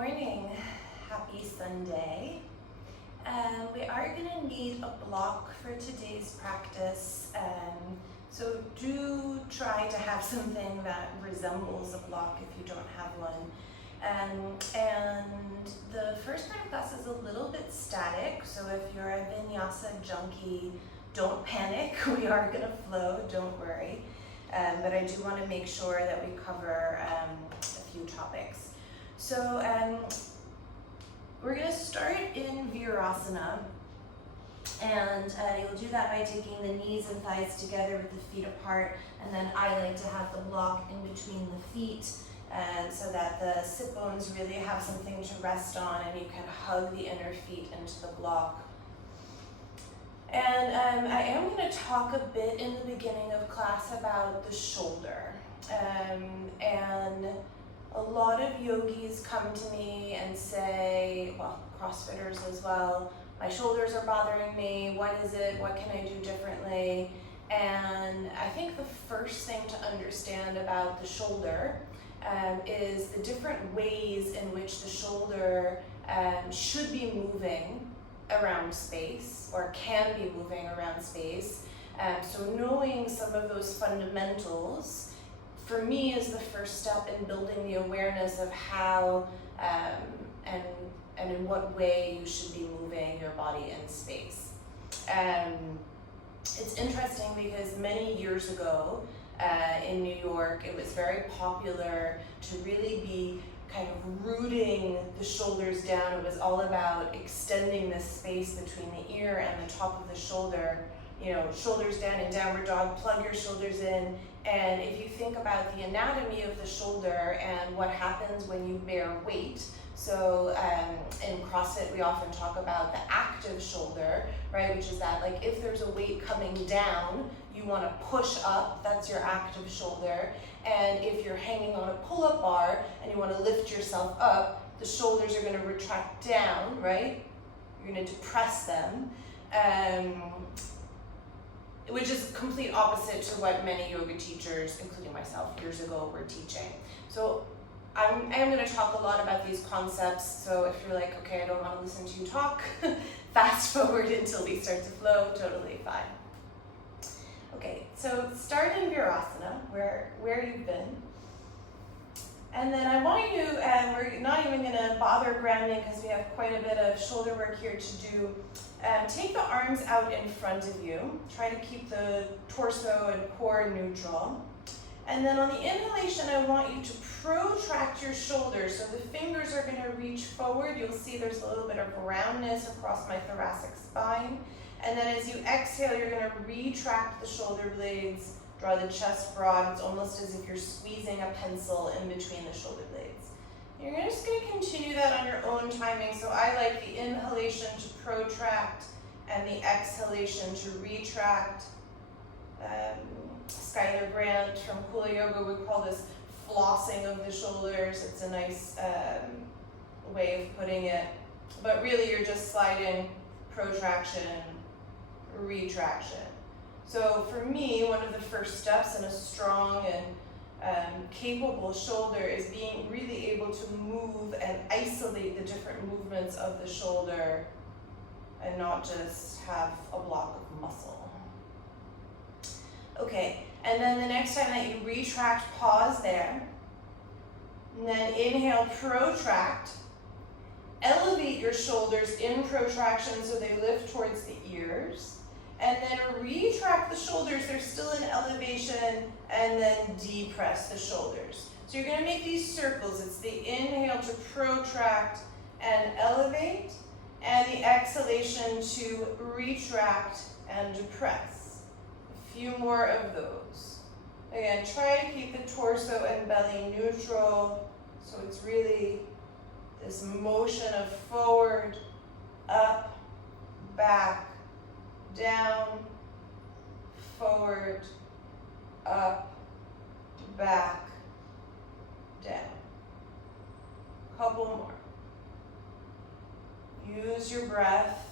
morning. Happy Sunday. We are going to need a block for today's practice. So do try to have something that resembles a block if you don't have one. And the first part of class is a little bit static, so if you're a vinyasa junkie, don't panic. We are going to flow, don't worry. But I do want to make sure that we cover a few topics. So we're going to start in virasana, and you'll do that by taking the knees and thighs together with the feet apart, and then I like to have the block in between the feet so that the sit bones really have something to rest on and you can hug the inner feet into the block. And I am going to talk a bit in the beginning of class about the shoulder. And a lot of yogis come to me and say, well, CrossFitters as well, my shoulders are bothering me, what is it, what can I do differently? And I think the first thing to understand about the shoulder is the different ways in which the shoulder should be moving around space, or can be moving around space. So knowing some of those fundamentals for me is the first step in building the awareness of how and in what way you should be moving your body in space. It's interesting because many years ago in New York, it was very popular to really be kind of rooting the shoulders down. It was all about extending this space between the ear and the top of the shoulder. You know, shoulders down in downward dog, plug your shoulders in. And if you think about the anatomy of the shoulder and what happens when you bear weight, so in CrossFit we often talk about the active shoulder, right, which is that like if there's a weight coming down, you want to push up, that's your active shoulder. And if you're hanging on a pull-up bar and you want to lift yourself up, the shoulders are going to retract down, right? You're going to depress them. Which is complete opposite to what many yoga teachers, including myself years ago, were teaching. So I am going to talk a lot about these concepts, so if you're like, okay, I don't want to listen to you talk, fast forward until we start to flow, totally fine. Okay, so start in virasana, where you've been. And then I want you, we're not even going to bother grounding because we have quite a bit of shoulder work here to do. Take the arms out in front of you. Try to keep the torso and core neutral. And then on the inhalation, I want you to protract your shoulders. So the fingers are going to reach forward. You'll see there's a little bit of roundness across my thoracic spine. And then as you exhale, you're going to retract the shoulder blades, draw the chest broad. It's almost as if you're squeezing a pencil in between the shoulder blades. You're just going to continue that on your own timing. So I like the inhalation to protract and the exhalation to retract. Skylar Grant from Kula Yoga would call this flossing of the shoulders. It's a nice way of putting it. But really you're just sliding protraction, retraction. So for me, one of the first steps in a strong and capable shoulder is being really able to move and isolate the different movements of the shoulder and not just have a block of muscle. Okay, and then the next time that you retract, pause there. And then inhale, protract. Elevate your shoulders in protraction so they lift towards the ears. And then retract the shoulders, they're still in elevation, and then depress the shoulders. So you're going to make these circles. It's the inhale to protract and elevate, and the exhalation to retract and depress. A few more of those. Again, try to keep the torso and belly neutral, so it's really this motion of forward, up, back, down, forward, up, back, down. Couple more. Use your breath.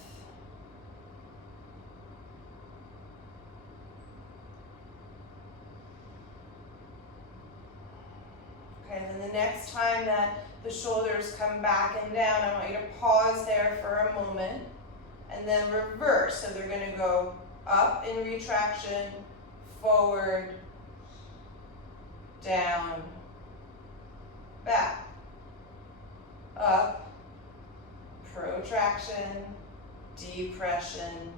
Okay, then the next time that the shoulders come back and down, I want you to pause there for a moment and then reverse. So they're going to go up in retraction, forward, down, back, up, protraction, depression,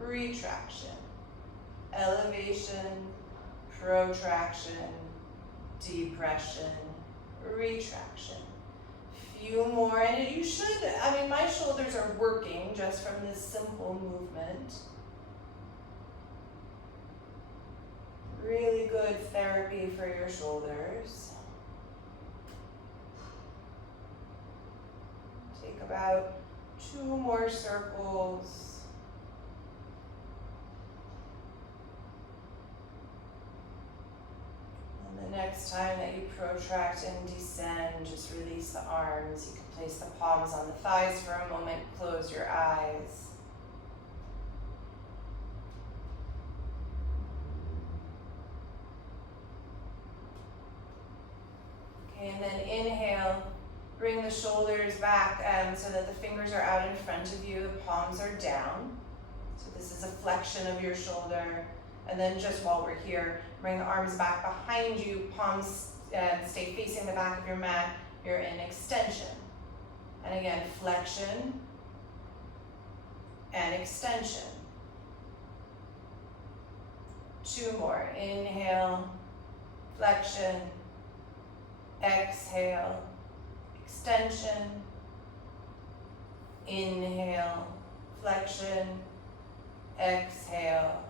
retraction, elevation, protraction, depression, retraction. Few more, and you should, I mean, my shoulders are working just from this simple movement. Really good therapy for your shoulders. Take about 2 more circles. And the next time that you protract and descend, just release the arms. You can place the palms on the thighs for a moment, close your eyes. Okay, and then inhale, bring the shoulders back so that the fingers are out in front of you, the palms are down. So this is a flexion of your shoulder. And then just while we're here, bring the arms back behind you, palms stay facing the back of your mat. You're in extension. And again, flexion and extension. 2 more. Inhale, flexion, exhale, extension. Inhale, flexion, exhale,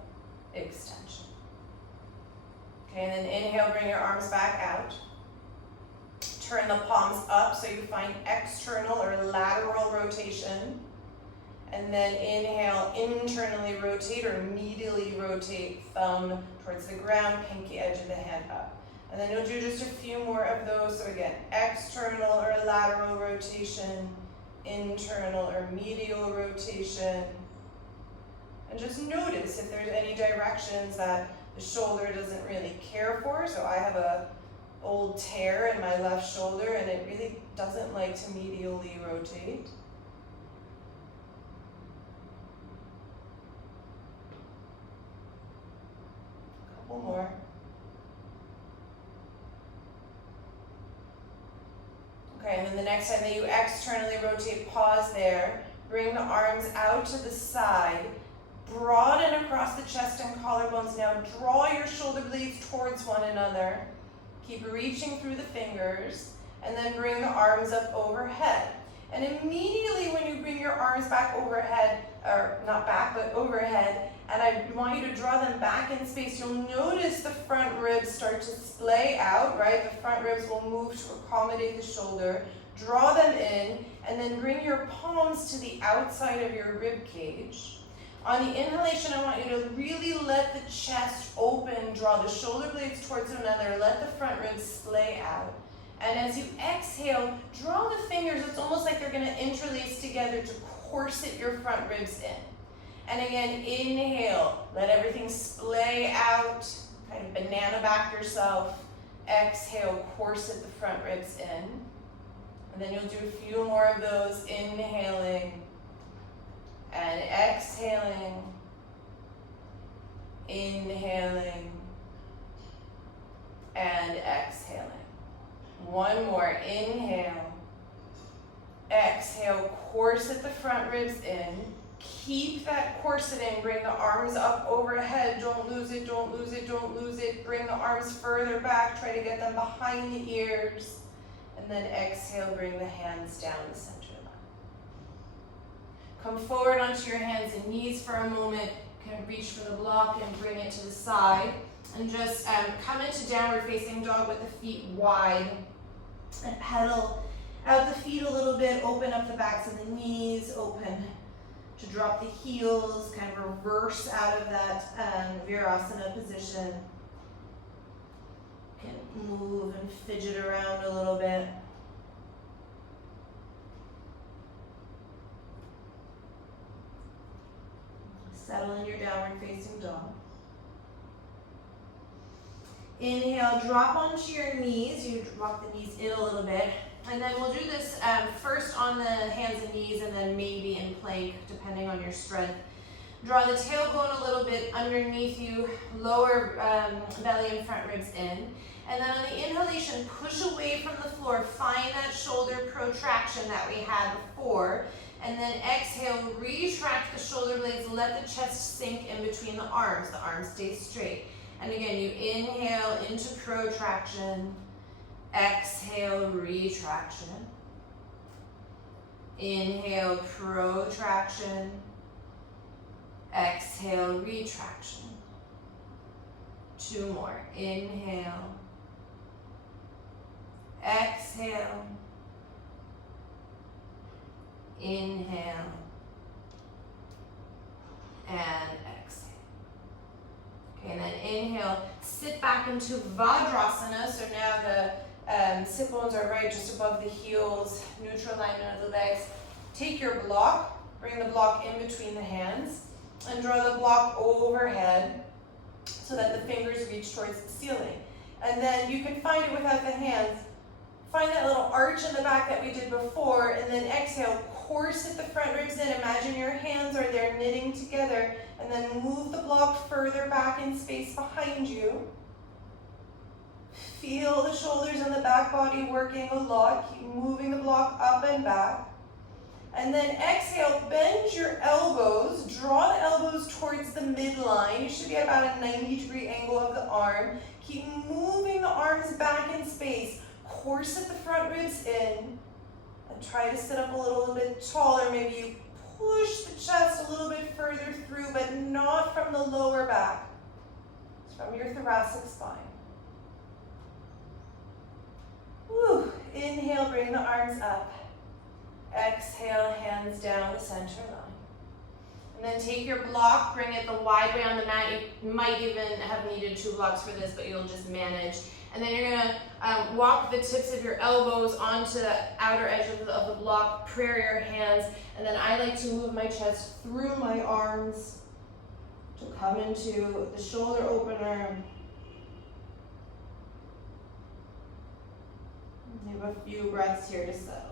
extension. Okay, and then inhale, bring your arms back out. Turn the palms up so you find external or lateral rotation. And then inhale, internally rotate or medially rotate, thumb towards the ground, pinky edge of the hand up. And then you'll do just a few more of those. So again, external or lateral rotation, internal or medial rotation. And just notice if there's any directions that the shoulder doesn't really care for. So I have a old tear in my left shoulder and it really doesn't like to medially rotate. A couple more. Okay, and then the next time that you externally rotate, pause there. Bring the arms out to the side. Broaden across the chest and collarbones. Now draw your shoulder blades towards one another. Keep reaching through the fingers. And then bring the arms up overhead. And immediately when you bring your arms back overhead, or not back, but overhead, and I want you to draw them back in space, you'll notice the front ribs start to splay out, right? The front ribs will move to accommodate the shoulder. Draw them in, and then bring your palms to the outside of your rib cage. On the inhalation, I want you to really let the chest open, draw the shoulder blades towards one another, let the front ribs splay out. And as you exhale, draw the fingers, it's almost like they're gonna interlace together to corset your front ribs in. And again, inhale, let everything splay out, kind of banana back yourself. Exhale, corset the front ribs in. And then you'll do a few more of those, inhaling and exhaling, inhaling and exhaling. One more, inhale, exhale, corset the front ribs in. Keep that corseting, bring the arms up overhead, don't lose it, don't lose it, don't lose it. Bring the arms further back, try to get them behind the ears. And then exhale, bring the hands down the center line. Come forward onto your hands and knees for a moment. Kind of reach for the block and bring it to the side. And just come into downward facing dog with the feet wide. And pedal out the feet a little bit, open up the backs of the knees, open to drop the heels, kind of reverse out of that Virasana position. Can move and fidget around a little bit. Settle in your downward facing dog. Inhale, drop onto your knees. You rock the knees in a little bit. And then we'll do this first on the hands and knees and then maybe in plank, depending on your strength. Draw the tailbone a little bit underneath you, lower belly and front ribs in. And then on the inhalation, push away from the floor. Find that shoulder protraction that we had before. And then exhale, retract the shoulder blades, let the chest sink in between the arms. The arms stay straight. And again, you inhale into protraction. Exhale, retraction. Inhale, protraction. Exhale, retraction. 2 more. Inhale. Exhale. Inhale. And exhale. Okay, and then inhale. Sit back into Vajrasana. So now the sit bones are right just above the heels, neutral alignment of the legs. Take your block, bring the block in between the hands, and draw the block overhead so that the fingers reach towards the ceiling. And then you can find it without the hands. Find that little arch in the back that we did before, and then exhale, corset the front ribs in. Imagine your hands are there knitting together, and then move the block further back in space behind you. Feel the shoulders and the back body working a lot. Keep moving the block up and back. And then exhale, bend your elbows. Draw the elbows towards the midline. You should be at about a 90-degree angle of the arm. Keep moving the arms back in space. Corset the front ribs in. And try to sit up a little bit taller. Maybe you push the chest a little bit further through, but not from the lower back. It's from your thoracic spine. Whew. Inhale, bring the arms up. Exhale, hands down the center line. And then take your block, bring it the wide way on the mat. You might even have needed 2 blocks for this, but you'll just manage. And then you're gonna walk the tips of your elbows onto the outer edge of the block, prayer your hands, and then I like to move my chest through my arms to come into the shoulder opener. You have a few breaths here to settle.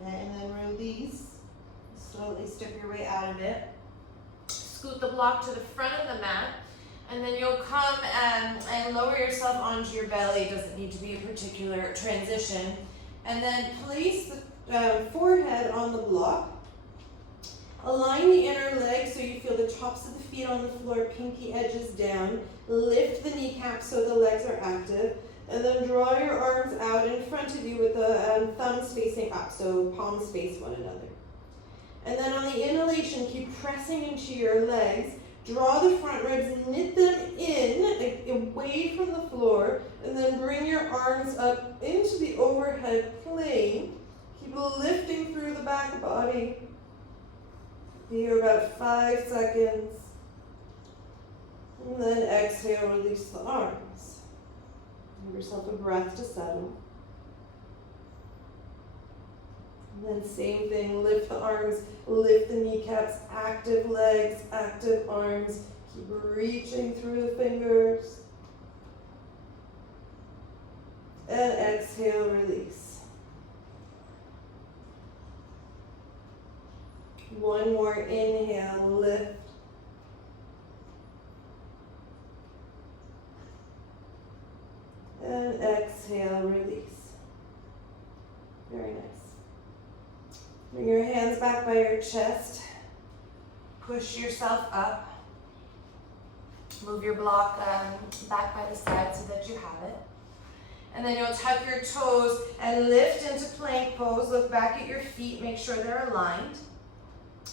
Okay, and then release. Slowly step your way out of it. Scoot the block to the front of the mat, and then you'll come and lower yourself onto your belly. It doesn't need to be a particular transition. And then place the forehead on the block. Align the inner leg so you feel the tops of the feet on the floor, pinky edges down. Lift the kneecaps so the legs are active. And then draw your arms out in front of you with the thumbs facing up, so palms face one another. And then on the inhalation, keep pressing into your legs. Draw the front ribs, knit them in, away from the floor, and then bring your arms up into the overhead plane. Keep lifting through the back body. Be here about 5 seconds. And then exhale, release the arms. Give yourself a breath to settle. And then same thing, lift the arms, lift the kneecaps, active legs, active arms. Keep reaching through the fingers. And exhale, release. One more inhale, lift. And exhale, release. Very nice. Bring your hands back by your chest. Push yourself up. Move your block back by the side so that you have it. And then you'll tuck your toes and lift into plank pose. Look back at your feet. Make sure they're aligned.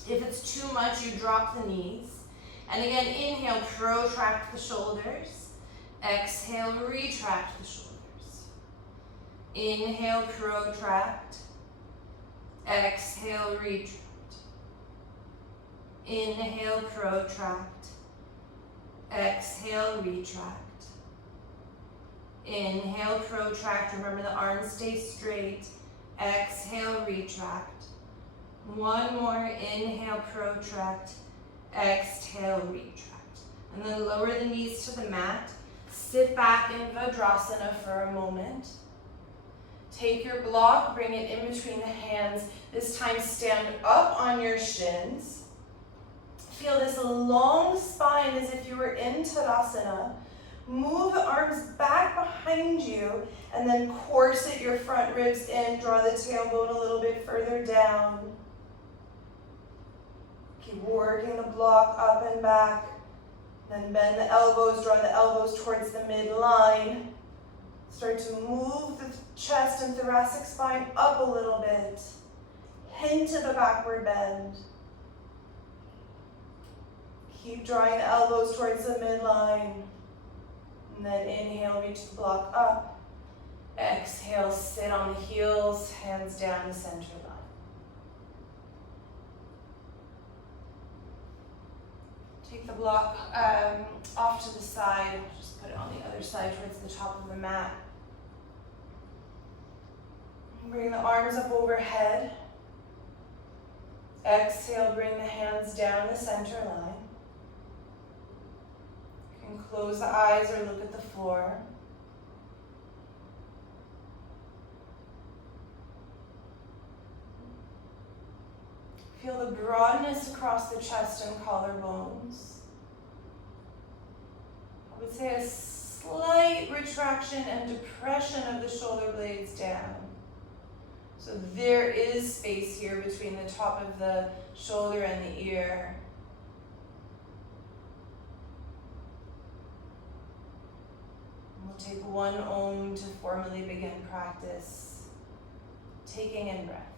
If it's too much, you drop the knees. And again, inhale, protract the shoulders. Exhale, retract the shoulders. Inhale, protract. Exhale, retract. Inhale, protract. Exhale, retract. Inhale, protract. Remember the arms stay straight. Exhale, retract. One more. Inhale, protract. Exhale, retract. And then lower the knees to the mat. Sit back in Vajrasana for a moment. Take your block, bring it in between the hands. This time stand up on your shins. Feel this long spine as if you were in Tadasana. Move the arms back behind you and then corset your front ribs in. Draw the tailbone a little bit further down. Keep working the block up and back. Then bend the elbows, draw the elbows towards the midline. Start to move the chest and thoracic spine up a little bit. Hint of a backward bend. Keep drawing the elbows towards the midline. And then inhale, reach the block up. Exhale, sit on the heels, hands down the center line. Take the block off to the side. Just put it on the other side towards the top of the mat. Bring the arms up overhead. Exhale, bring the hands down the center line. You can close the eyes or look at the floor. Feel the broadness across the chest and collarbones. I would say a slight retraction and depression of the shoulder blades down. So there is space here between the top of the shoulder and the ear. We'll take one Om to formally begin practice. Taking in breath.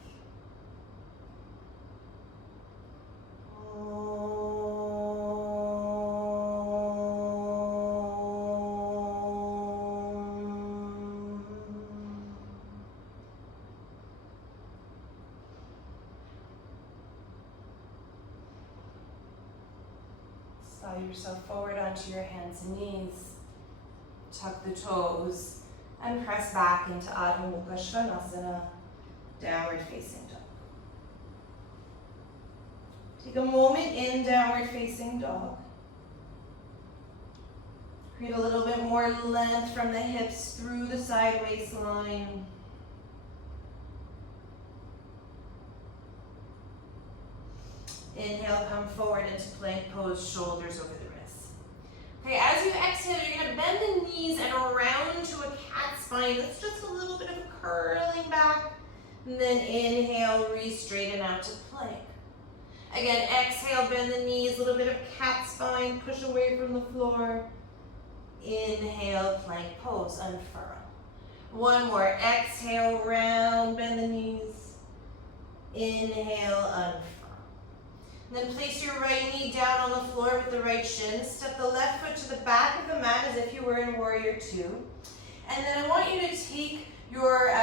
Slide yourself forward onto your hands and knees. Tuck the toes and press back into Adho Mukha Svanasana, downward facing dog. Take a moment in downward facing dog. Create a little bit more length from the hips through the side waistline. Inhale, come forward into plank pose, shoulders over the wrists. Okay, as you exhale, you're going to bend the knees and around to a cat spine. That's just a little bit of a curling back. And then inhale, re-straighten out to plank. Again, exhale, bend the knees, a little bit of cat spine, push away from the floor. Inhale, plank pose, unfurl. One more, exhale, round, bend the knees. Inhale, unfurl. Then place your right knee down on the floor with the right shin. Step the left foot to the back of the mat as if you were in Warrior Two. And then I want you to take your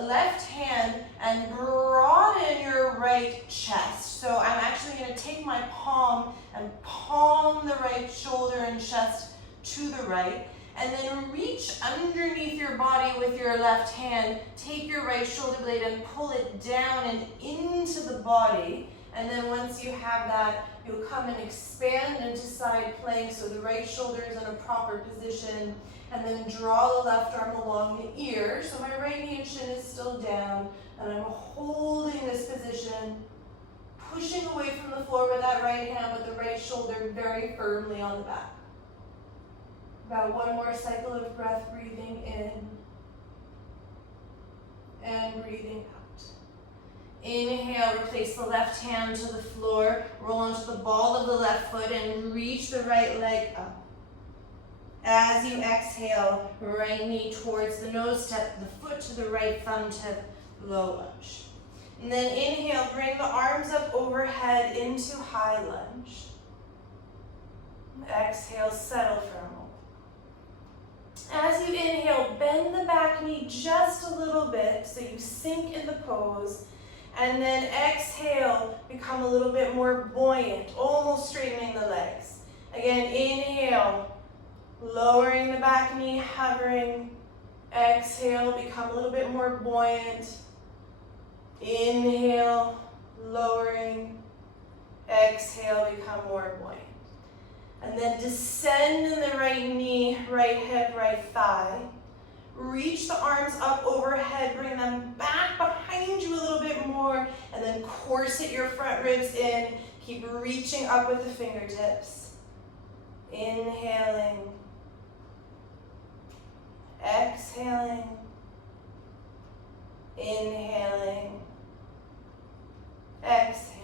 left hand and broaden your right chest. So I'm actually going to take my palm and palm the right shoulder and chest to the right. And then reach underneath your body with your left hand. Take your right shoulder blade and pull it down and into the body. And then once you have that, you'll come and expand into side plank so the right shoulder is in a proper position. And then draw the left arm along the ear. So my right knee and shin is still down. And I'm holding this position, pushing away from the floor with that right hand, with the right shoulder very firmly on the back. About one more cycle of breath, breathing in and breathing out. Inhale, replace the left hand to the floor, roll onto the ball of the left foot and reach the right leg up. As you exhale, right knee towards the nose, step the foot to the right, thumb tip, low lunge. And then inhale, bring the arms up overhead into high lunge. Exhale, settle for a moment. As you inhale, bend the back knee just a little bit so you sink in the pose. And then exhale, become a little bit more buoyant, almost straightening the legs. Again, inhale, lowering the back knee, hovering. Exhale, become a little bit more buoyant. Inhale, lowering. Exhale, become more buoyant. And then descend in the right knee, right hip, right thigh. Reach the arms up overhead, bring them back behind you a little bit more, and then corset your front ribs in. Keep reaching up with the fingertips. Inhaling. Exhaling. Inhaling. Exhaling.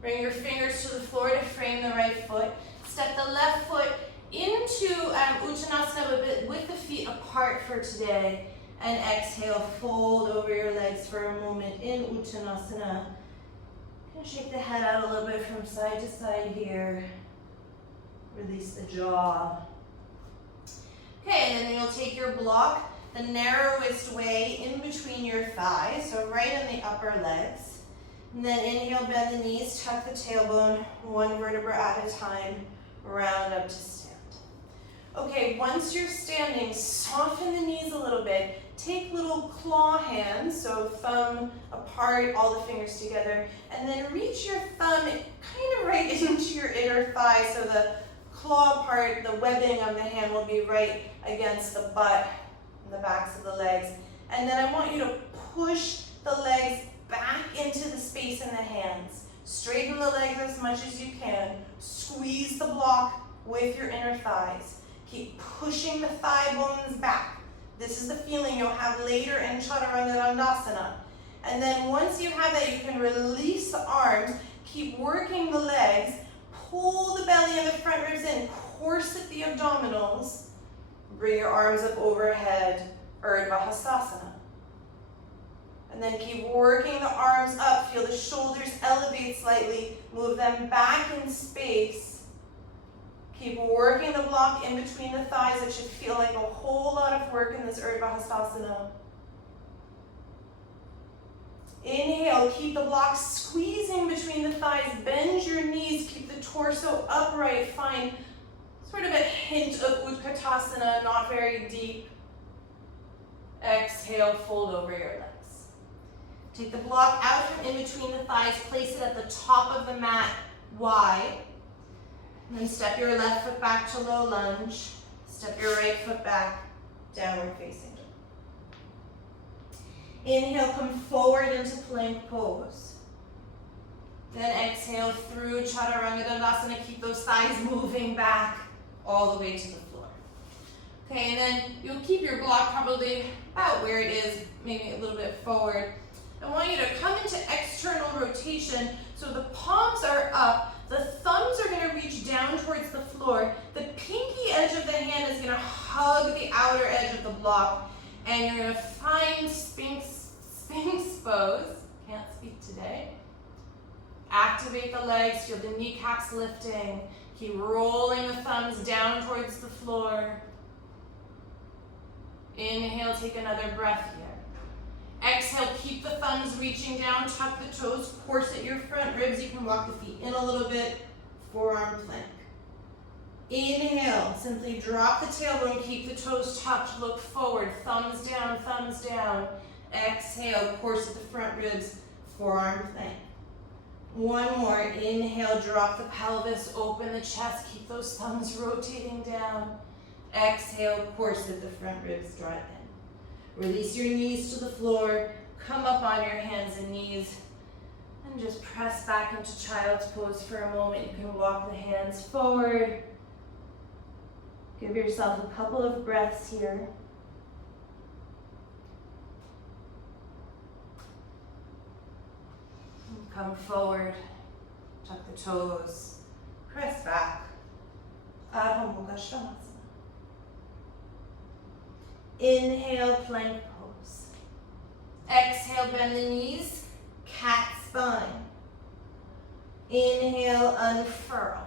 Bring your fingers to the floor to frame the right foot. Step the left foot into Uttanasana but with the feet apart for today. And exhale, fold over your legs for a moment in Uttanasana. Gonna shake the head out a little bit from side to side here. Release the jaw. Okay, and then you'll take your block the narrowest way in between your thighs, so right in the upper legs. And then inhale, bend the knees, tuck the tailbone, one vertebra at a time, round up to stand. Okay, once you're standing, soften the knees a little bit. Take little claw hands, so thumb apart, all the fingers together, and then reach your thumb kind of right into your inner thigh, so the claw part, the webbing of the hand will be right against the butt and the backs of the legs. And then I want you to push the legs back into the space in the hands. Straighten the legs as much as you can. Squeeze the block with your inner thighs. Keep pushing the thigh bones back. This is the feeling you'll have later in Chaturanga Dandasana. And then once you have that, you can release the arms. Keep working the legs. Pull the belly and the front ribs in. Corset the abdominals. Bring your arms up overhead. Urdhva Hastasana. And then keep working the arms up. Feel the shoulders elevate slightly. Move them back in space. Keep working the block in between the thighs. It should feel like a whole lot of work in this Urdhva Hastasana. Inhale, keep the block squeezing between the thighs. Bend your knees. Keep the torso upright. Find sort of a hint of Utkatasana, not very deep. Exhale, fold over your legs. Take the block out from in between the thighs, place it at the top of the mat, wide. And then step your left foot back to low lunge. Step your right foot back, downward facing. Inhale, come forward into plank pose. Then exhale through Chaturanga Dandasana. Keep those thighs moving back all the way to the floor. Okay, and then you'll keep your block probably about where it is, maybe a little bit forward. I want you to come into external rotation, so the palms are up, the thumbs are going to reach down towards the floor, the pinky edge of the hand is going to hug the outer edge of the block, and you're going to find Sphinx pose. Can't speak today. Activate the legs, feel the kneecaps lifting, keep rolling the thumbs down towards the floor. Inhale, take another breath here. Exhale, keep the thumbs reaching down, tuck the toes, corset your front ribs. You can walk the feet in a little bit, forearm plank. Inhale, simply drop the tailbone, keep the toes tucked, look forward, thumbs down, thumbs down. Exhale, corset the front ribs, forearm plank. One more, inhale, drop the pelvis, open the chest, keep those thumbs rotating down. Exhale, corset the front ribs, draw it in. Release your knees to the floor, come up on your hands and knees, and just press back into child's pose for a moment. You can walk the hands forward. Give yourself a couple of breaths here. Come forward, tuck the toes, press back. Adho Mukha Svanasana. Inhale, plank pose. Exhale, bend the knees, cat spine. Inhale, unfurl.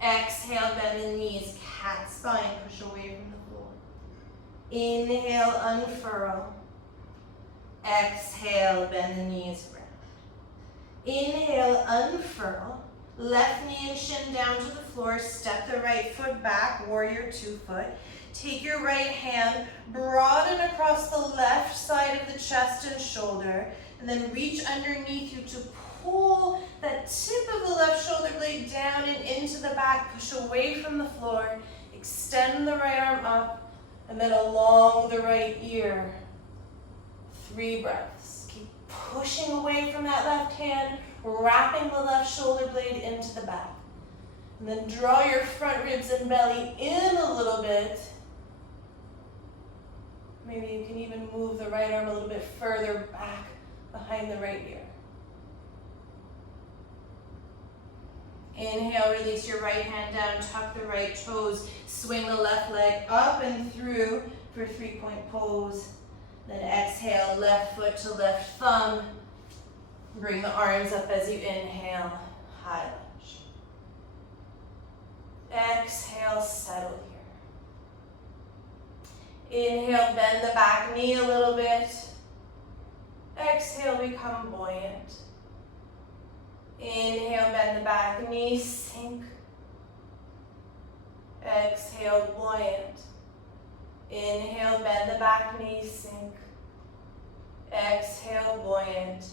Exhale, bend the knees, cat spine, push away from the floor. Inhale, unfurl. Exhale, bend the knees around. Inhale, unfurl. Left knee and shin down to the floor. Step the right foot back, warrior 2 foot. Take your right hand, broaden across the left side of the chest and shoulder, and then reach underneath you to pull that tip of the left shoulder blade down and into the back. Push away from the floor. Extend the right arm up, and then along the right ear. 3 breaths. Keep pushing away from that left hand, wrapping the left shoulder blade into the back. And then draw your front ribs and belly in a little bit. Maybe you can even move the right arm a little bit further back behind the right ear. Inhale, release your right hand down, tuck the right toes, swing the left leg up and through for 3-point pose. Then exhale, left foot to left thumb. Bring the arms up as you inhale, high lunge. Exhale, settle here. Inhale, bend the back knee a little bit. Exhale, become buoyant. Inhale, bend the back knee, sink. Exhale, buoyant. Inhale, bend the back knee, sink. Exhale, buoyant.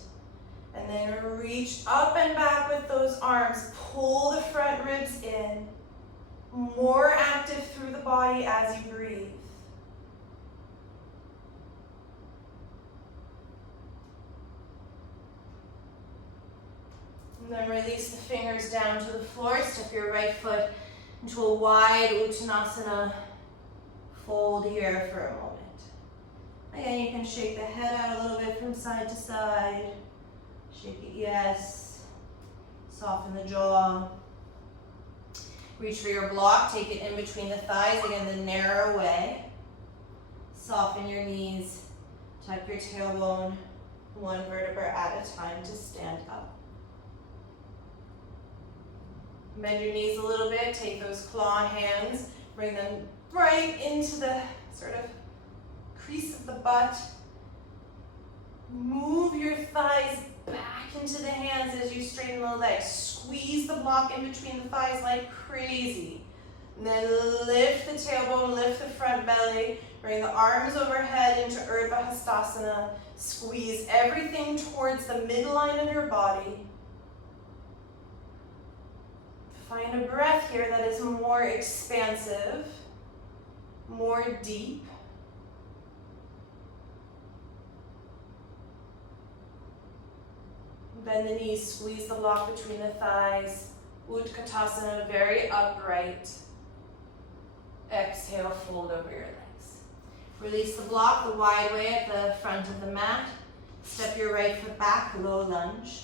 And then reach up and back with those arms. Pull the front ribs in. More active through the body as you breathe. And then release the fingers down to the floor. Step your right foot into a wide Uttanasana. Fold here for a moment. Again, you can shake the head out a little bit from side to side. Shake it, yes. Soften the jaw. Reach for your block. Take it in between the thighs. Again, the narrow way. Soften your knees. Tuck your tailbone 1 vertebra at a time to stand up. Bend your knees a little bit. Take those claw hands. Bring them right into the sort of crease of the butt. Move your thighs back into the hands as you straighten the legs. Squeeze the block in between the thighs like crazy. And then lift the tailbone, lift the front belly. Bring the arms overhead into Urdhva Hastasana. Squeeze everything towards the midline of your body. Find a breath here that is more expansive, more deep. Bend the knees, squeeze the block between the thighs. Utkatasana, very upright. Exhale, fold over your legs. Release the block the wide way at the front of the mat. Step your right foot back, low lunge.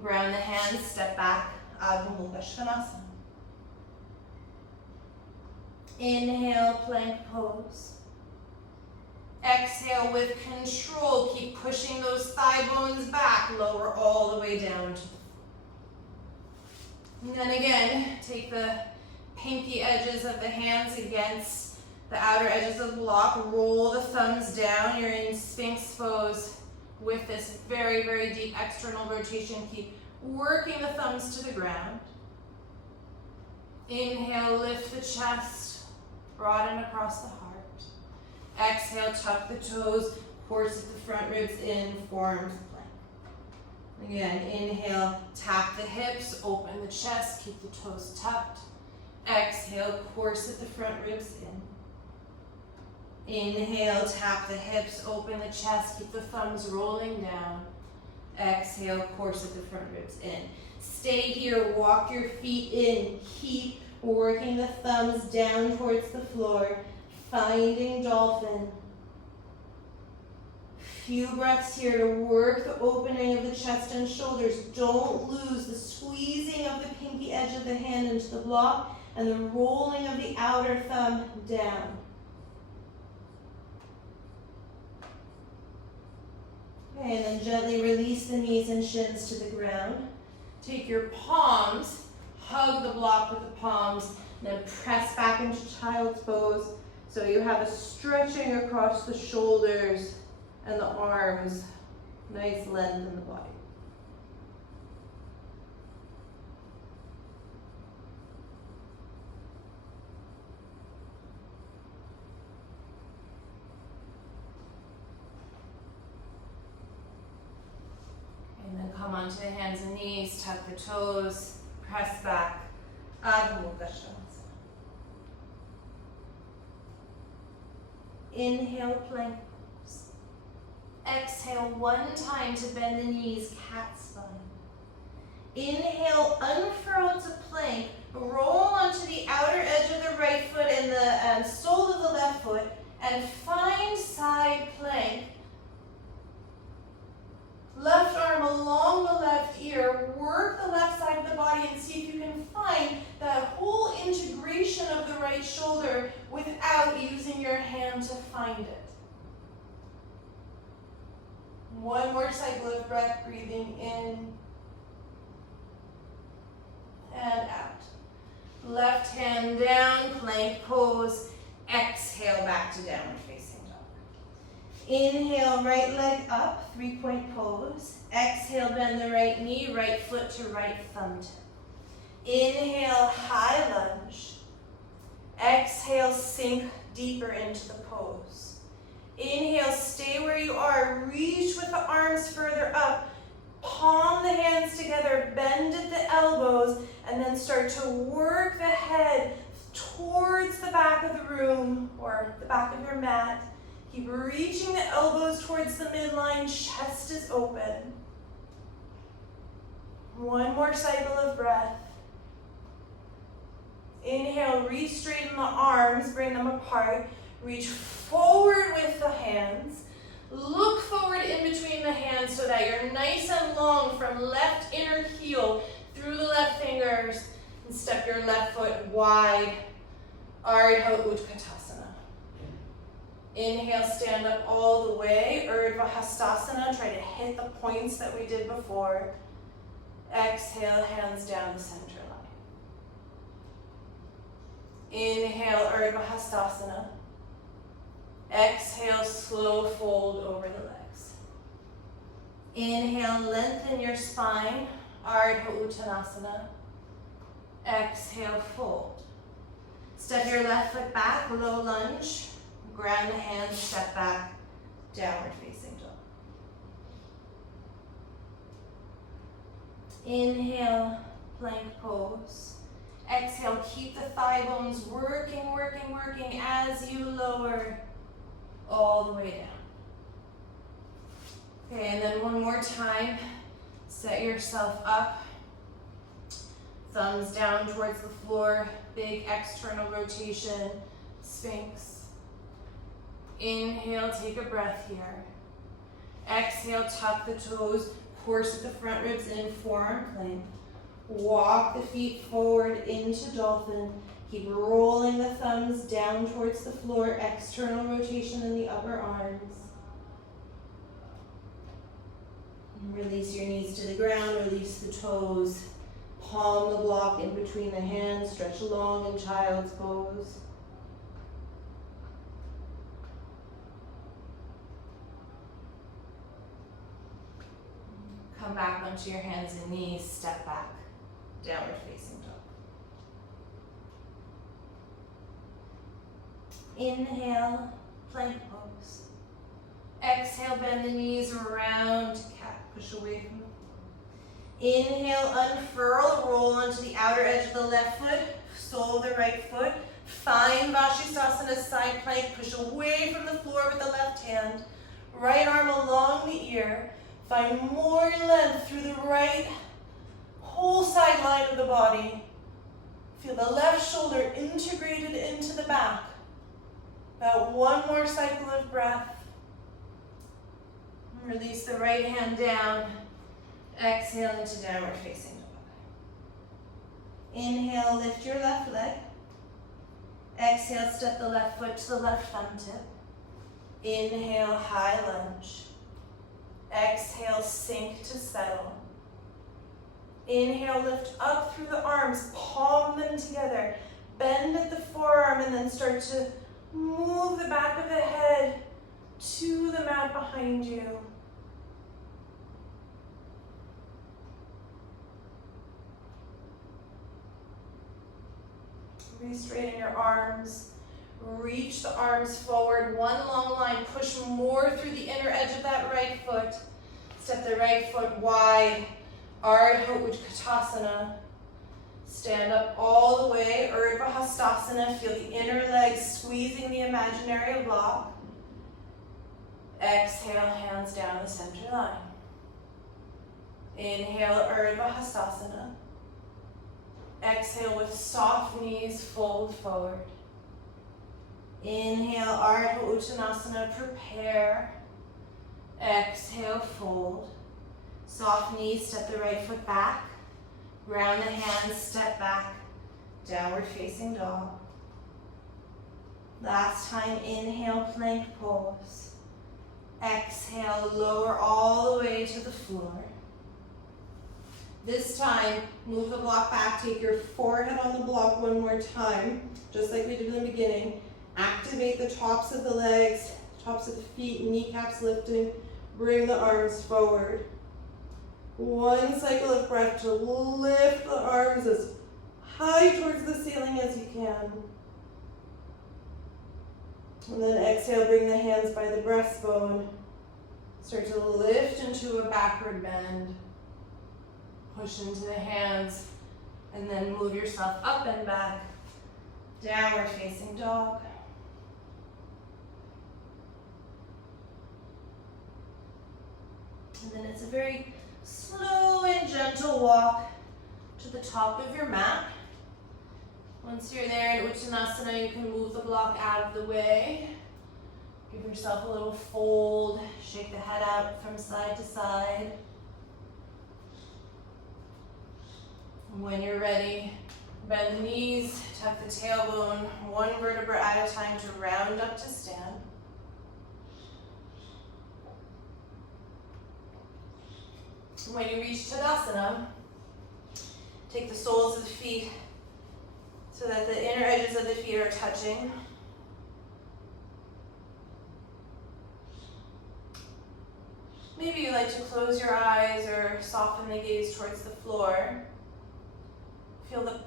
Ground the hands, step back. Adho Mukha Svanasana. Inhale, plank pose. Exhale with control. Keep pushing those thigh bones back. Lower all the way down. And then again, take the pinky edges of the hands against the outer edges of the block. Roll the thumbs down. You're in Sphinx pose with this very, very deep external rotation. Keep working the thumbs to the ground. Inhale, lift the chest, broaden across the heart. Exhale, tuck the toes, corset the front ribs in, forearms plank. Again, inhale, tap the hips, open the chest, keep the toes tucked. Exhale, corset the front ribs in. Inhale, tap the hips, open the chest, keep the thumbs rolling down. Exhale, corset the front ribs in. Stay here, walk your feet in. Keep working the thumbs down towards the floor, finding dolphin. Few breaths here to work the opening of the chest and shoulders. Don't lose the squeezing of the pinky edge of the hand into the block and the rolling of the outer thumb down. Okay, and then gently release the knees and shins to the ground. Take your palms, hug the block with the palms, and then press back into child's pose. So you have a stretching across the shoulders and the arms Nice length in the body. And then come onto the hands and knees, tuck the toes, press back. Adho Mukha Svanasana. Inhale, plank pose. Exhale one time to bend the knees, cat spine. Inhale, unfurl to plank. Roll onto the outer edge of the right foot and the sole of the left foot, and find side plank. Left arm along the left ear. Work the left side of the body and see if you can find that whole integration of the right shoulder without using your hand to find it. One more cycle of breath, breathing in and out. Left hand down, plank pose. Exhale back to downward facing dog. Inhale, right leg up, 3-point pose. Exhale, bend the right knee, right foot to right thumb tip. Inhale, high lunge. Exhale, sink deeper into the pose. Inhale, stay where you are. Reach with the arms further up. Palm the hands together, bend at the elbows, and then start to work the head towards the back of the room or the back of your mat. Keep reaching the elbows towards the midline, chest is open. One more cycle of breath. Inhale, reach straighten the arms, bring them apart. Reach forward with the hands. Look forward in between the hands so that you're nice and long from left inner heel through the left fingers. And step your left foot wide. Ardha Utkatasana. Inhale, stand up all the way. Urdhva Hastasana. Try to hit the points that we did before. Exhale, hands down the center line. Inhale, Urdhva Hastasana. Exhale, slow fold over the legs. Inhale, lengthen your spine. Ardha Uttanasana. Exhale, fold. Step your left foot back, low lunge. Ground the hands, step back, downward facing dog. Inhale, plank pose. Exhale, keep the thigh bones working, working, working as you lower all the way down. Okay, and then one more time, set yourself up. Thumbs down towards the floor, big external rotation, Sphinx. Inhale, take a breath here. Exhale, tuck the toes, corset the front ribs in, forearm plank. Walk the feet forward into dolphin. Keep rolling the thumbs down towards the floor, external rotation in the upper arms. And release your knees to the ground, release the toes. Palm the block in between the hands, stretch long in child's pose. Come back onto your hands and knees, step back, downward facing dog. Inhale, plank pose. Exhale, bend the knees around cat, push away from the floor. Inhale, unfurl, roll onto the outer edge of the left foot, sole of the right foot. Find Vashisthasana, side plank, push away from the floor with the left hand. Right arm along the ear. Find more length through the right whole side line of the body. Feel the left shoulder integrated into the back. About one more cycle of breath. Release the right hand down. Exhale into downward facing dog. Inhale, lift your left leg. Exhale, step the left foot to the left thumb tip. Inhale, high lunge. Exhale, sink to settle. Inhale, lift up through the arms, palm them together. Bend at the forearm and then start to move the back of the head to the mat behind you. Re-straighten your arms. Reach the arms forward, one long line. Push more through the inner edge of that right foot. Step the right foot wide. Ardha Utkatasana. Stand up all the way. Urdhva Hastasana. Feel the inner legs squeezing the imaginary block. Exhale, hands down the center line. Inhale, Urdhva Hastasana. Exhale with soft knees, fold forward. Inhale, Ardha Uttanasana, prepare. Exhale, fold. Soft knees, step the right foot back. Round the hands, step back. Downward facing dog. Last time, inhale, plank pose. Exhale, lower all the way to the floor. This time, move the block back, take your forehead on the block one more time, just like we did in the beginning. Activate the tops of the legs, tops of the feet, kneecaps lifting. Bring the arms forward. One cycle of breath to lift the arms as high towards the ceiling as you can. And then exhale, bring the hands by the breastbone. Start to lift into a backward bend. Push into the hands, and then move yourself up and back. Downward facing dog. And then it's a very slow and gentle walk to the top of your mat. Once you're there in Uttanasana, you can move the block out of the way. Give yourself a little fold. Shake the head out from side to side. When you're ready, bend the knees, tuck the tailbone, one vertebra at a time to round up to stand. When you reach Tadasana, take the soles of the feet so that the inner edges of the feet are touching. Maybe you like to close your eyes or soften the gaze towards the floor. Feel the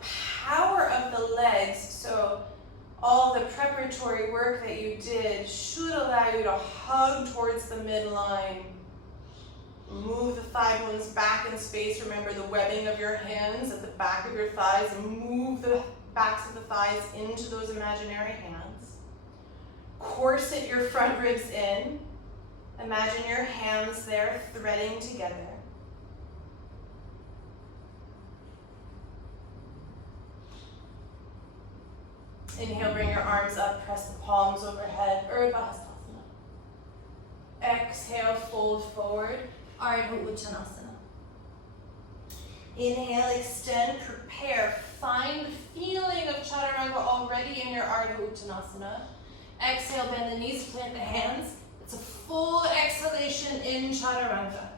power of the legs, so all the preparatory work that you did should allow you to hug towards the midline. Move the thigh bones back in space. Remember the webbing of your hands at the back of your thighs, and move the backs of the thighs into those imaginary hands. Corset your front ribs in. Imagine your hands there threading together. Inhale, bring your arms up, press the palms overhead, Urdhva Hastasana. Exhale, fold forward, Ardha Uttanasana. Inhale, extend, prepare. Find the feeling of Chaturanga already in your Ardha Uttanasana. Exhale, bend the knees, plant the hands. It's a full exhalation in Chaturanga.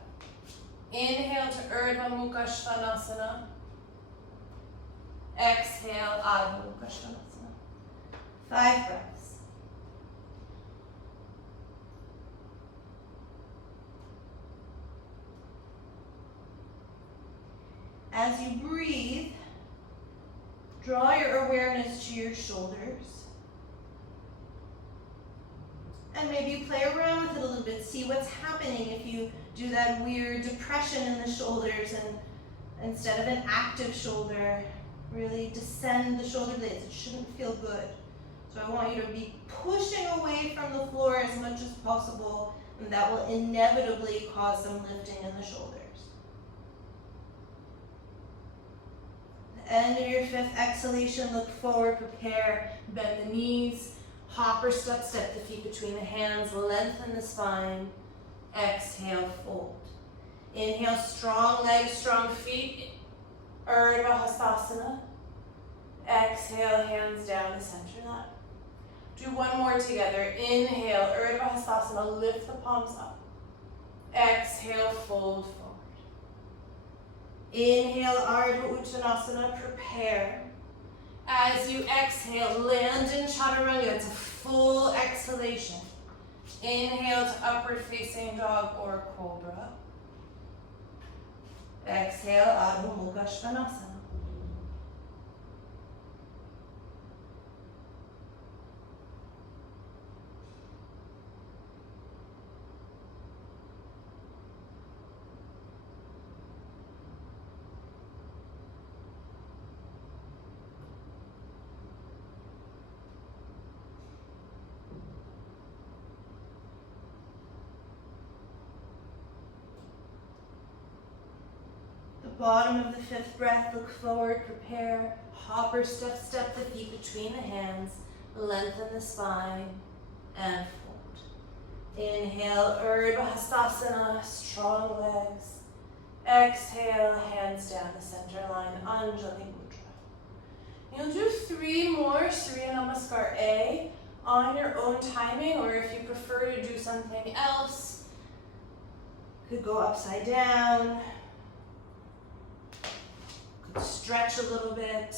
Inhale to Urdhva Mukha Svanasana. Exhale, Adho Mukha Svanasana. 5 breaths. As you breathe, draw your awareness to your shoulders. And maybe play around with it a little bit. See what's happening if you do that weird depression in the shoulders, and instead of an active shoulder, really descend the shoulder blades. It shouldn't feel good. So I want you to be pushing away from the floor as much as possible, and that will inevitably cause some lifting in the shoulders. The end of your 5th exhalation, look forward, prepare, bend the knees, hop or step the feet between the hands, lengthen the spine. Exhale, fold. Inhale, strong legs, strong feet, Urdhva Hastasana. Exhale, hands down the center line. Do one more together. Inhale, Urdhva Hastasana, lift the palms up. Exhale, fold forward. Inhale, Ardha Uttanasana, prepare. As you exhale, land in Chaturanga. It's a full exhalation. Inhale to upward facing dog or cobra. Exhale, Adho Mukha Svanasana. bottom of the fifth breath, look forward, prepare. Hopper step, step the feet between the hands. Lengthen the spine and fold. Inhale, Urdhva Hastasana, strong legs. Exhale, hands down the center line, Anjali Mudra. You'll do 3 more Surya Namaskar A on your own timing, or if you prefer to do something else, could go upside down, could stretch a little bit.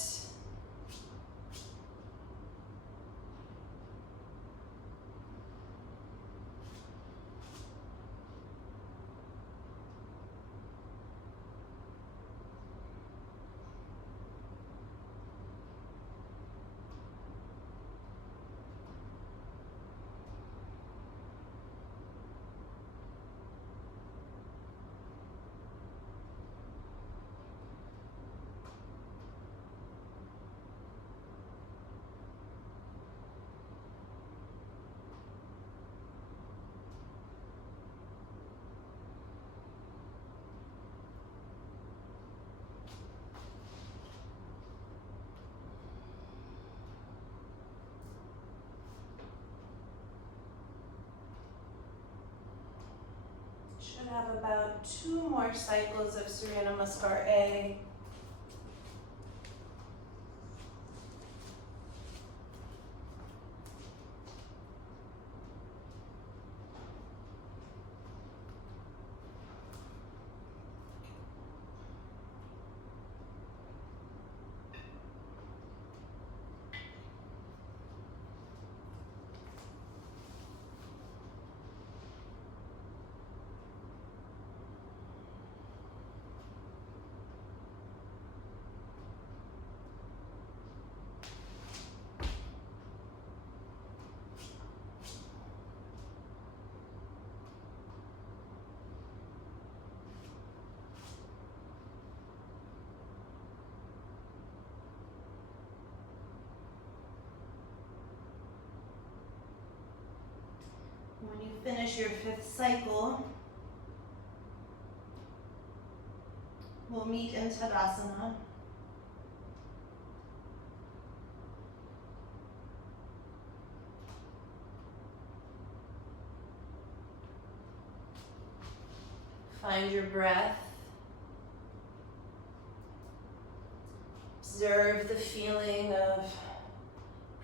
Should have about 2 more cycles of Surya Namaskar A. When you finish your 5th cycle, we'll meet in Tadasana. Find your breath. Observe the feeling of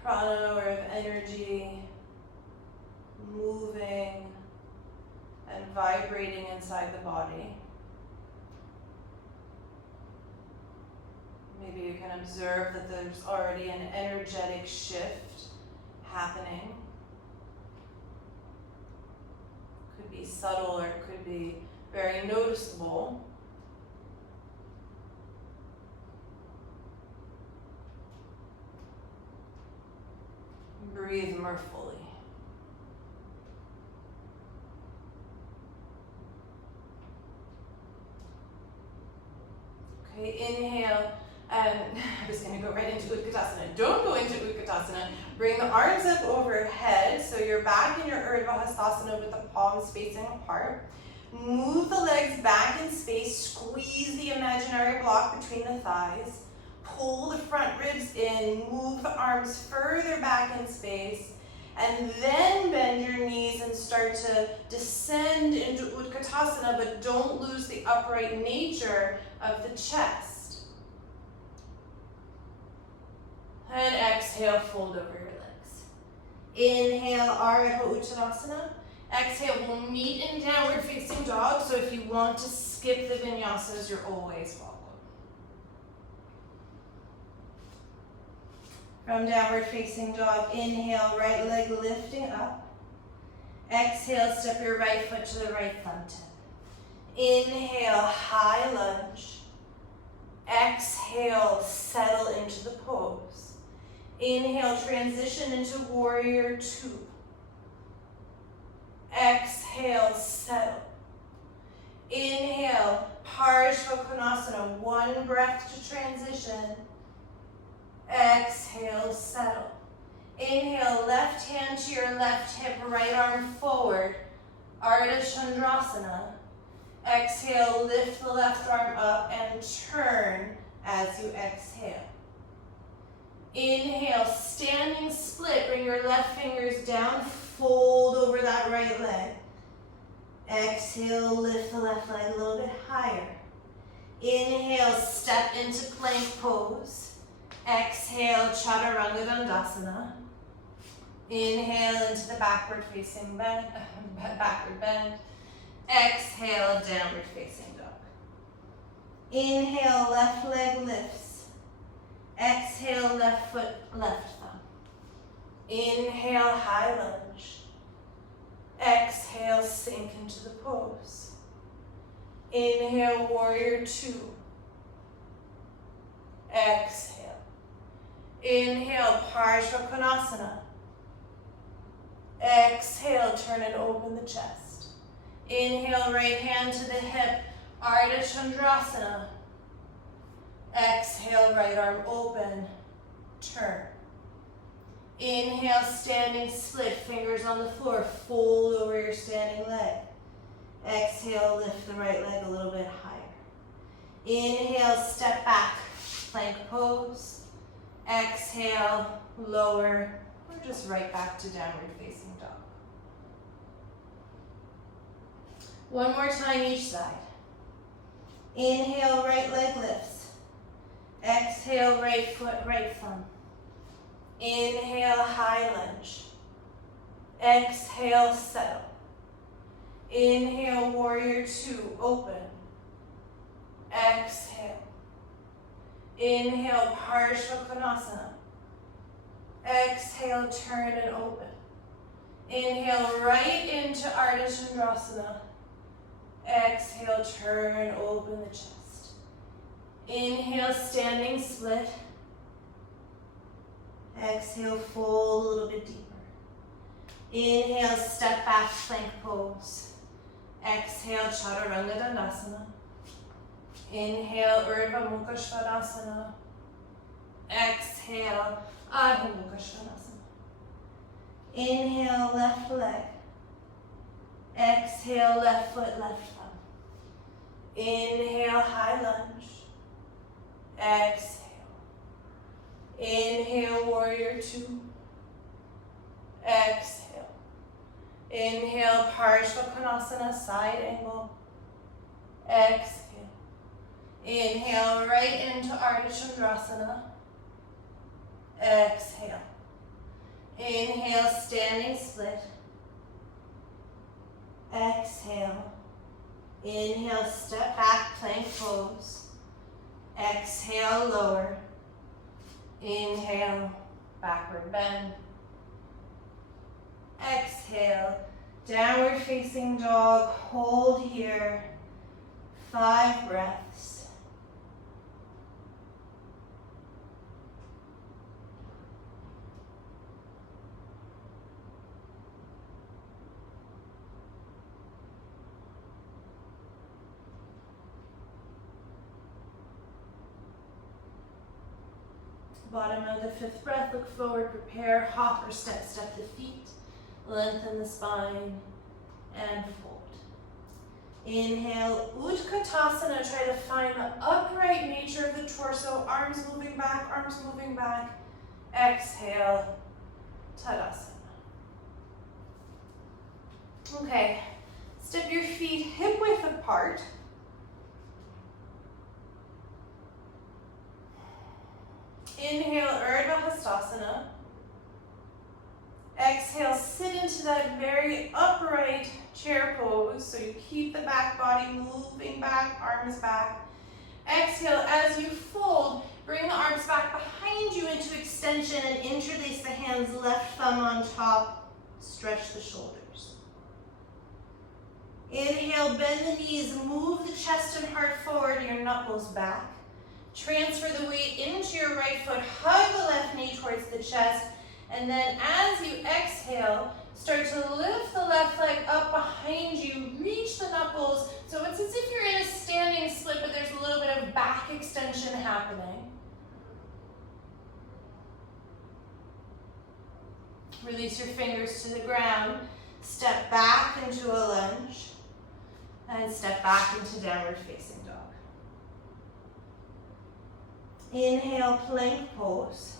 prana or of energy moving and vibrating inside the body. Maybe you can observe that there's already an energetic shift happening. Could be subtle or it could be very noticeable. Breathe more fully. Okay, inhale, and I'm just going to go right into Utkatasana. Don't go into Utkatasana. Bring the arms up overhead, so you're back in your Urdhva Hastasana with the palms facing apart. Move the legs back in space, squeeze the imaginary block between the thighs. Pull the front ribs in, move the arms further back in space, and then bend your knees and start to descend into Utkatasana, but don't lose the upright nature of the chest. And exhale, fold over your legs. Inhale, Ardha Uttanasana. Exhale, we'll meet in downward facing dog, so if you want to skip the vinyasas, you're always welcome. From downward facing dog, inhale, right leg lifting up. Exhale, step your right foot to the right thumb tip. Inhale, high lunge. Exhale, settle into the pose. Inhale, transition into warrior 2. Exhale, settle. Inhale, Parshva 1 breath to transition. Exhale, settle. Inhale, left hand to your left hip, right arm forward. Ardha Chandrasana. Exhale, lift the left arm up and turn as you exhale. Inhale, standing split, bring your left fingers down, fold over that right leg. Exhale, lift the left leg a little bit higher. Inhale, step into plank pose. Exhale, Chaturanga Dandasana. Inhale into the backward facing bend, backward bend. Exhale, downward facing dog. Inhale, left leg lifts. Exhale, left foot, left thumb. Inhale, high lunge. Exhale, sink into the pose. Inhale, warrior two. Exhale. Inhale, Parsvakonasana. Exhale, turn and open the chest. Inhale, right hand to the hip, Ardha Chandrasana. Exhale, right arm open, turn. Inhale, standing split, fingers on the floor, fold over your standing leg. Exhale, lift the right leg a little bit higher. Inhale, step back, plank pose. Exhale, lower, or just right back to downward facing dog. One more time each side. Inhale, right leg lifts. Exhale, right foot, right thumb. Inhale, high lunge. Exhale, settle. Inhale, warrior two, open. Exhale. Inhale, Parsvakonasana. Exhale, turn and open. Inhale, right into Ardha Chandrasana. Exhale, turn, open the chest. Inhale, standing split. Exhale, fold a little bit deeper. Inhale, step back, plank pose. Exhale, Chaturanga Dandasana. Inhale, Urdhva Mukha Svanasana. Exhale, Adho Mukha Svanasana. Inhale, left leg. Exhale, left foot, left thumb. Inhale, high lunge. Exhale. Inhale, warrior two. Exhale. Inhale, Parsvakonasana, side angle. Exhale. Inhale, right into Ardha Chandrasana. Exhale. Inhale, standing split. Exhale. Inhale, step back, plank pose. Exhale, lower. Inhale, backward bend. Exhale, downward facing dog. Hold here. 5 breaths. Bottom of the 5th breath, look forward, prepare, hop or step, step the feet, lengthen the spine, and fold. Inhale, Utkatasana, try to find the upright nature of the torso, arms moving back, arms moving back. Exhale, Tadasana. Okay, step your feet hip width apart. Inhale, Urdhva Hastasana. Exhale, sit into that very upright chair pose. So you keep the back body moving back, arms back. Exhale, as you fold, bring the arms back behind you into extension and interlace the hands, left thumb on top. Stretch the shoulders. Inhale, bend the knees, move the chest and heart forward, your knuckles back. Transfer the weight into your right foot, hug the left knee towards the chest, and then as you exhale, start to lift the left leg up behind you, reach the knuckles, so it's as if you're in a standing split, but there's a little bit of back extension happening. Release your fingers to the ground, step back into a lunge. And step back into downward facing dog. Inhale, plank pose.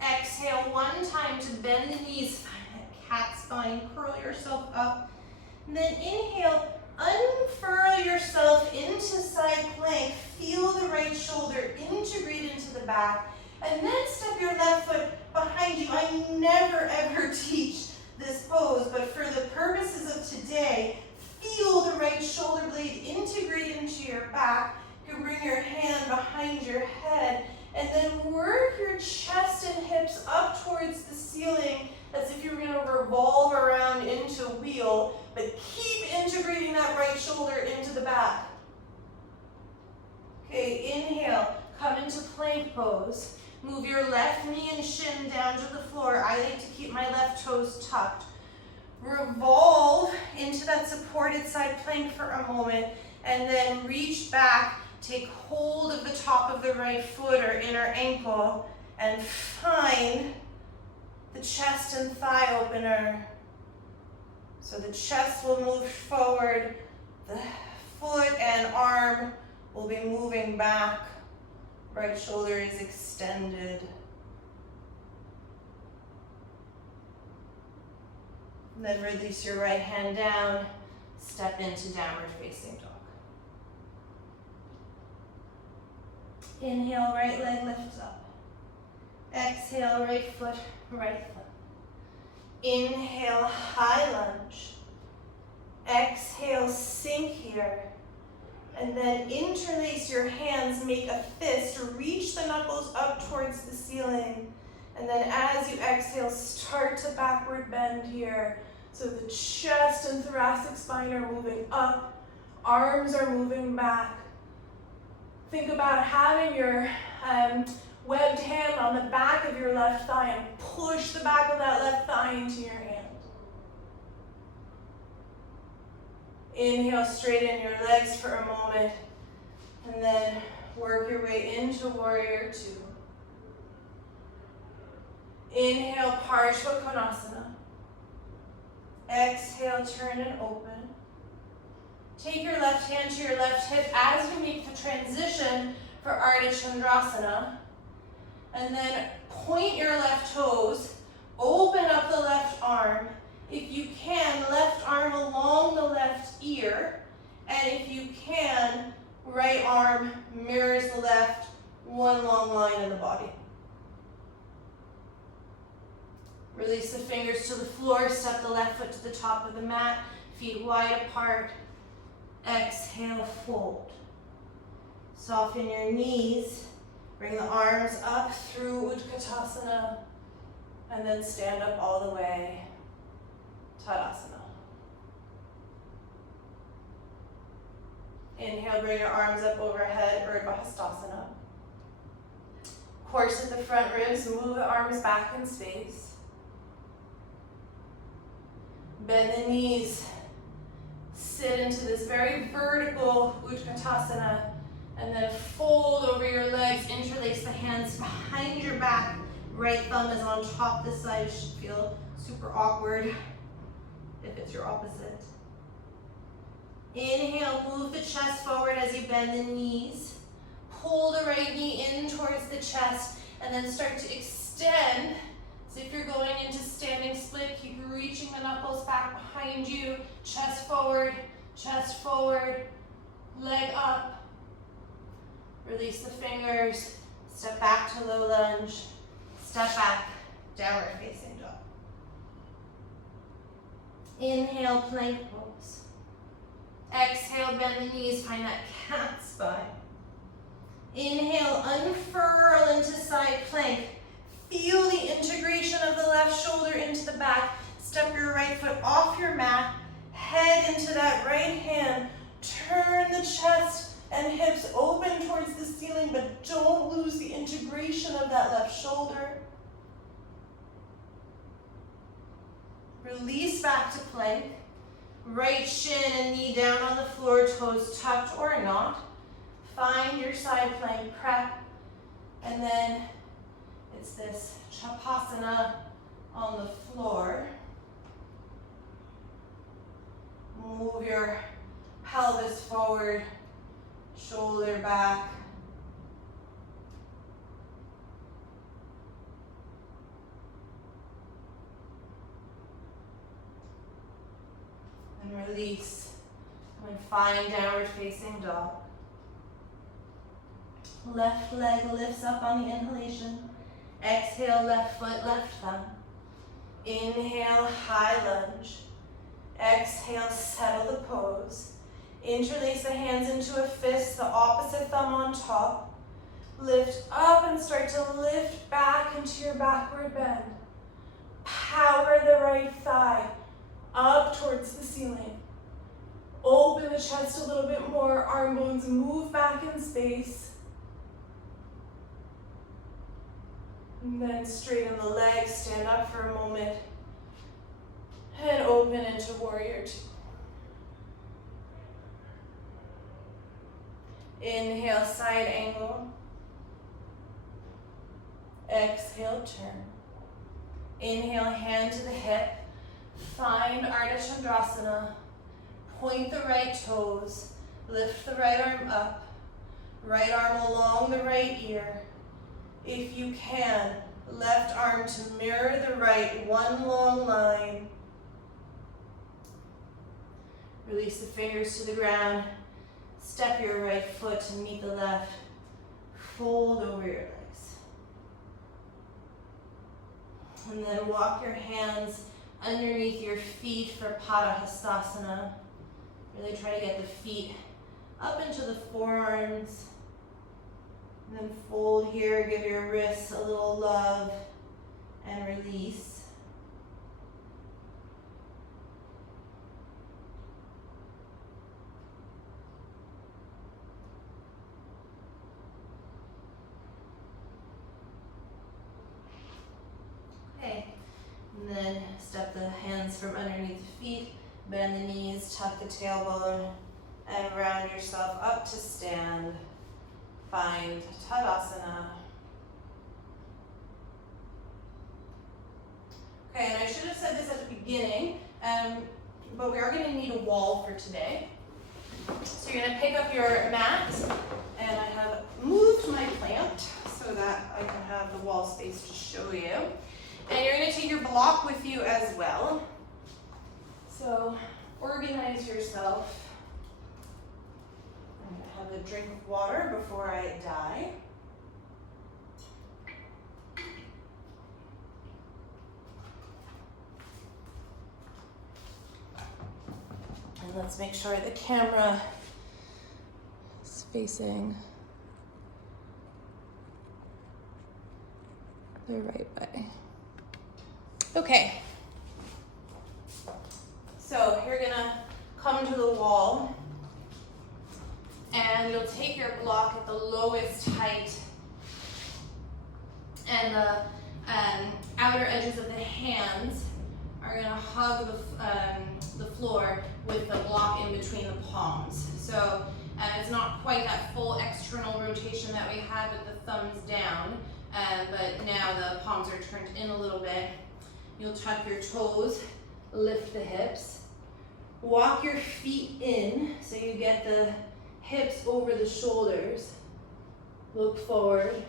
Exhale one time to bend the knees, find that cat spine, curl yourself up. And then inhale, unfurl yourself into side plank. Feel the right shoulder integrate into the back. And then step your left foot behind you. I never ever teach this pose, but for the purposes of today, feel the right shoulder blade integrate into your back. You can bring your hand behind your head and then work your chest and hips up towards the ceiling as if you're going to revolve around into a wheel, but keep integrating that right shoulder into the back. Okay, inhale, come into plank pose. Move your left knee and shin down to the floor. I like to keep my left toes tucked. Revolve into that supported side plank for a moment and then reach back. Take hold of the top of the right foot or inner ankle and find the chest and thigh opener. So the chest will move forward, the foot and arm will be moving back. Right shoulder is extended. Then release your right hand down, step into downward facing dog. Inhale, right leg lifts up. Exhale, right foot, right foot. Inhale, high lunge. Exhale, sink here. And then interlace your hands, make a fist, reach the knuckles up towards the ceiling. And then as you exhale, start to backward bend here. So the chest and thoracic spine are moving up, arms are moving back. Think about having your webbed hand on the back of your left thigh and push the back of that left thigh into your hand. Inhale, straighten your legs for a moment, and then work your way into warrior two. Inhale, Parshva Konasana. Exhale, turn and open. Take your left hand to your left hip as you make the transition for Ardha Chandrasana. And then point your left toes, open up the left arm. If you can, left arm along the left ear. And if you can, right arm mirrors the left, one long line in the body. Release the fingers to the floor, step the left foot to the top of the mat, feet wide apart. Exhale, fold. Soften your knees, bring the arms up through Utkatasana, and then stand up all the way, Tadasana. Inhale, bring your arms up overhead, Urdhva Hastasana. Corset the front ribs, move the arms back in space. Bend the knees. Sit into this very vertical Utkatasana and then fold over your legs, interlace the hands behind your back. Right thumb is on top this side. It should feel super awkward if it's your opposite. Inhale, move the chest forward as you bend the knees. Pull the right knee in towards the chest and then start to extend. So if you're going into standing split, keep reaching the knuckles back behind you, chest forward, leg up. Release the fingers, step back to low lunge, step back, downward facing dog. Inhale, plank pose. Exhale, bend the knees, find that cat spine. Inhale, unfurl into side plank. Feel the integration of the left shoulder into the back. Step your right foot off your mat, head into that right hand. Turn the chest and hips open towards the ceiling, but don't lose the integration of that left shoulder. Release back to plank. Right shin and knee down on the floor, toes tucked or not. Find your side plank prep, and then it's this Chapasana on the floor. Move your pelvis forward, shoulder back. And release. And find downward facing dog. Left leg lifts up on the inhalation. Exhale, left foot, left thumb. Inhale, high lunge. Exhale, settle the pose. Interlace the hands into a fist, the opposite thumb on top. Lift up and start to lift back into your backward bend. Power the right thigh up towards the ceiling. Open the chest a little bit more, arm bones move back in space. And then straighten the legs, stand up for a moment, and open into warrior two. Inhale, side angle. Exhale, turn. Inhale, hand to the hip. Find Ardha Chandrasana. Point the right toes. Lift the right arm up. Right arm along the right ear. If you can, left arm to mirror the right, one long line. Release the fingers to the ground. Step your right foot to meet the left. Fold over your legs. And then walk your hands underneath your feet for Padahastasana. Really try to get the feet up into the forearms. And then fold here, give your wrists a little love, and release. Okay, and then step the hands from underneath the feet, bend the knees, tuck the tailbone, and round yourself up to stand. Find Tadasana. Okay, and I should have said this at the beginning, but we are going to need a wall for today. So you're going to pick up your mat, and I have moved my plant so that I can have the wall space to show you. And you're going to take your block with you as well. So organize yourself. I'm going to have a drink of water before I die. And let's make sure the camera is facing the right way. Okay. So you're gonna come to the wall and you'll take your block at the lowest height and the outer edges of the hands are gonna hug the floor with the block in between the palms. So it's not quite that full external rotation that we had with the thumbs down, but now the palms are turned in a little bit. You'll tuck your toes, lift the hips, walk your feet in so you get the hips over the shoulders. Look forward.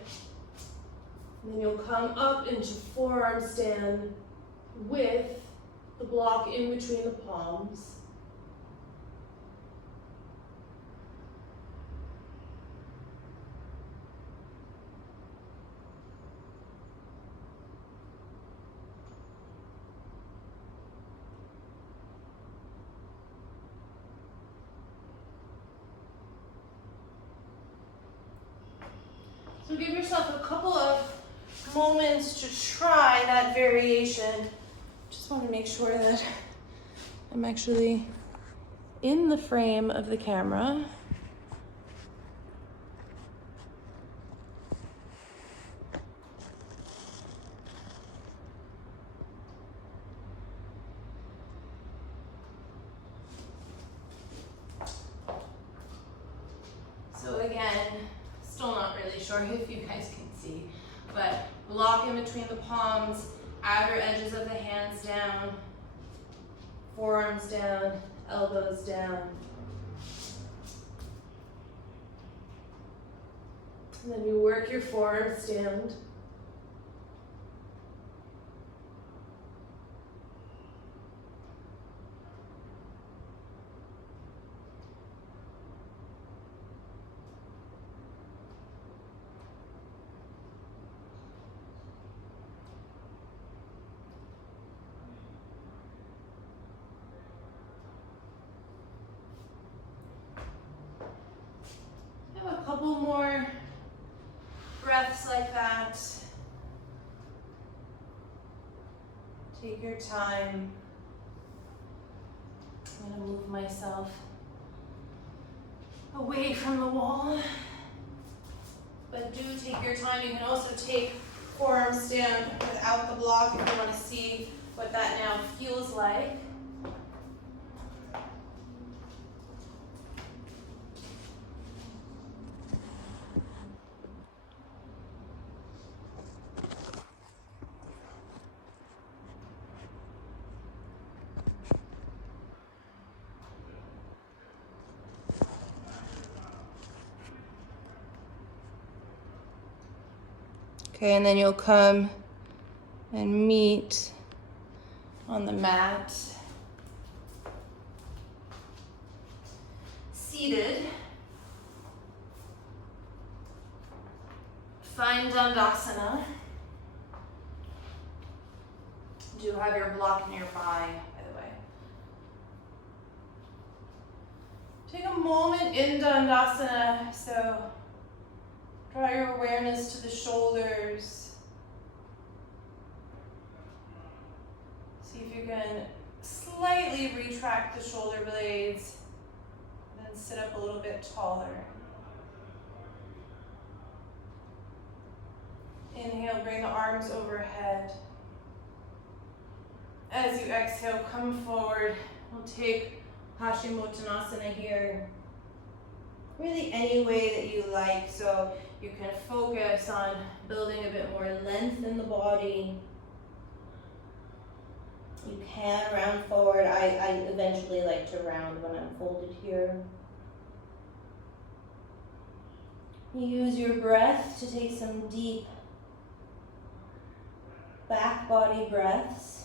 And then you'll come up into forearm stand with the block in between the palms. So give yourself a couple of moments to try that variation. Just want to make sure that I'm actually in the frame of the camera. So again, still not really sure if you guys can see, but block in between the palms, outer edges of the hands down, forearms down, elbows down. And then you work your forearm stand. Have a couple more breaths like that. Take your time. I'm going to move myself away from the wall. But do take your time. You can also take forearm stand without the block if you want to see what that now feels like. Okay, and then you'll come and meet on the mat. Seated. Find Dandasana. Do have your block nearby, by the way. Take a moment in Dandasana, so draw your awareness to the shoulders. See if you can slightly retract the shoulder blades, and then sit up a little bit taller. Inhale, bring the arms overhead. As you exhale, come forward. We'll take Paschimottanasana here. Really any way that you like, so you can focus on building a bit more length in the body. You can round forward. I eventually like to round when I'm folded here. Use your breath to take some deep back body breaths.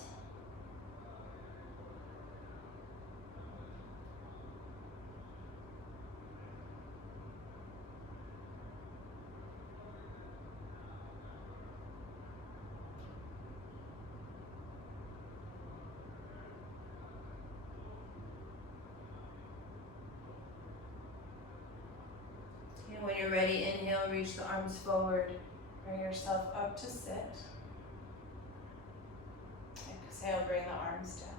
And when you're ready, inhale, reach the arms forward. Bring yourself up to sit. Exhale, bring the arms down.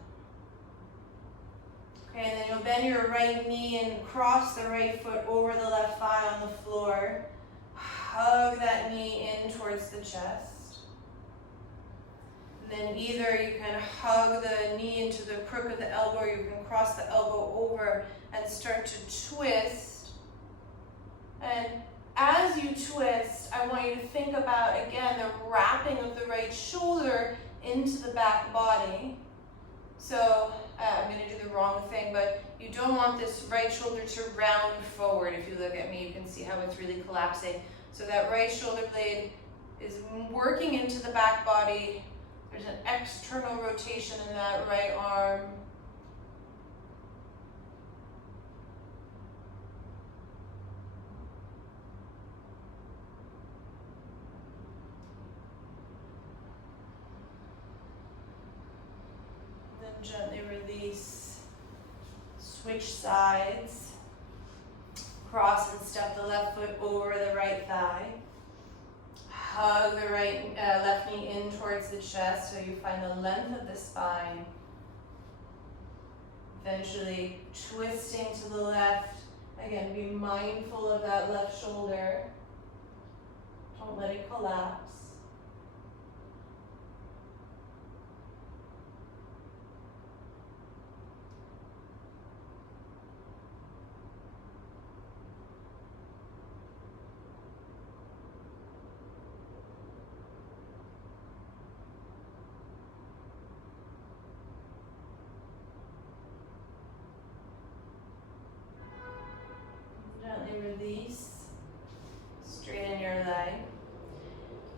Okay, and then you'll bend your right knee and cross the right foot over the left thigh on the floor. Hug that knee in towards the chest. And then either you can hug the knee into the crook of the elbow, or you can cross the elbow over and start to twist. And as you twist, I want you to think about, again, the wrapping of the right shoulder into the back body. So I'm going to do the wrong thing, but you don't want this right shoulder to round forward. If you look at me, you can see how it's really collapsing. So that right shoulder blade is working into the back body. There's an external rotation in that right arm. Gently release, switch sides, cross and step the left foot over the right thigh. Hug the left knee in towards the chest so you find the length of the spine. Eventually twisting to the left. Again, be mindful of that left shoulder. Don't let it collapse. Gently release. Straighten your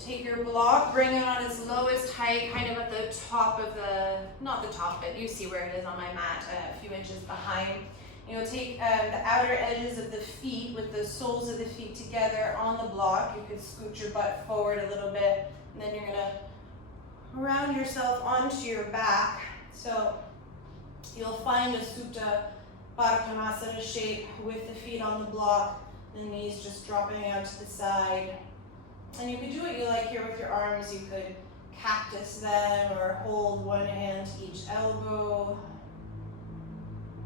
take your block, bring it on its lowest height, kind of at the top of the, not the top, but you see where it is on my mat, a few inches behind. You'll take the outer edges of the feet with the soles of the feet together on the block. You could scoot your butt forward a little bit, and then you're gonna round yourself onto your back. So you'll find a Supta Baddha Konasana shape with the feet on the block, the knees just dropping out to the side. And you could do what you like here with your arms. You could cactus them or hold one hand to each elbow.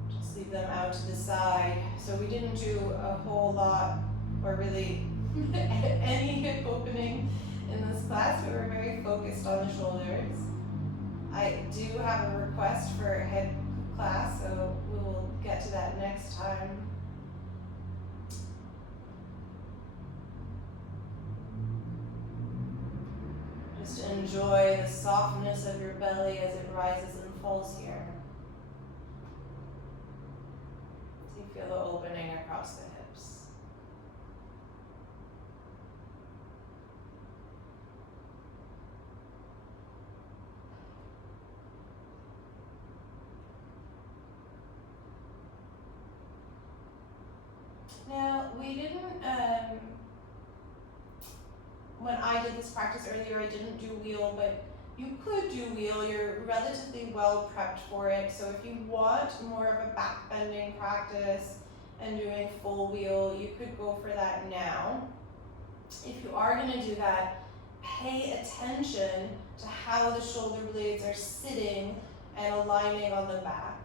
Just leave them out to the side. So we didn't do a whole lot or really any hip opening in this class. We were very focused on the shoulders. I do have a request for a hip class, so we will get to that next time. Just enjoy the softness of your belly as it rises and falls here. So you feel the opening across the hips. Now, we didn't, when I did this practice earlier, I didn't do wheel, but you could do wheel. You're relatively well prepped for it. So if you want more of a back bending practice and doing full wheel, you could go for that now. If you are going to do that, pay attention to how the shoulder blades are sitting and aligning on the back.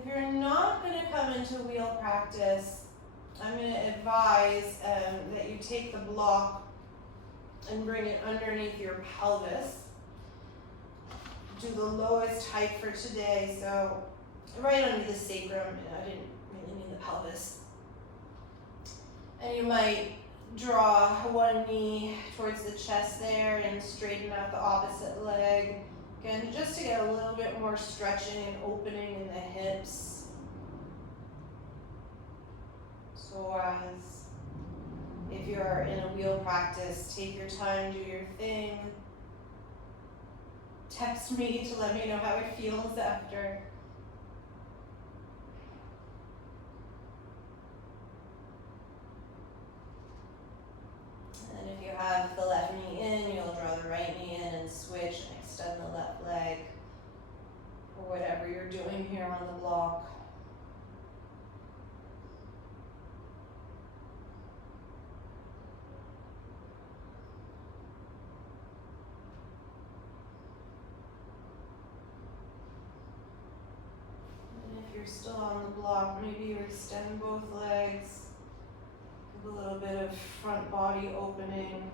If you're not going to come into wheel practice, I'm going to advise that you take the block and bring it underneath your pelvis. Do the lowest height for today, so right under the sacrum. I didn't really mean the pelvis. And you might draw one knee towards the chest there and straighten out the opposite leg. Again, just to get a little bit more stretching and opening in the hips. So as if you're in a wheel practice, take your time, do your thing. Text me to let me know how it feels after. And then if you have the left knee in, you'll draw the right knee in and switch and extend the left leg, or whatever you're doing here on the block. And if you're still on the block, maybe you extend both legs, give a little bit of front body opening.